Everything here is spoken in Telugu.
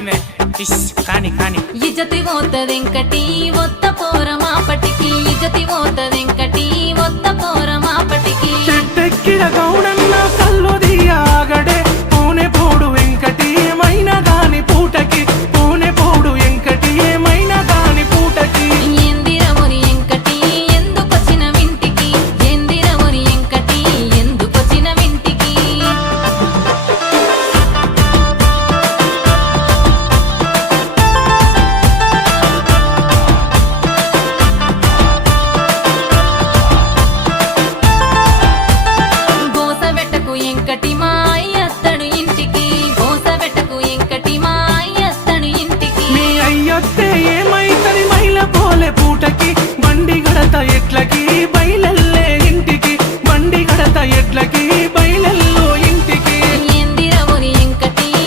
పెట్టింది కాని కాని ఇజతి పోతదెంకటి ఒత్త పోర మాపటికి ఇజతి పోతదెంకటి ఒత్త పోర మాపటికి చెట్టెక్కిన గౌడ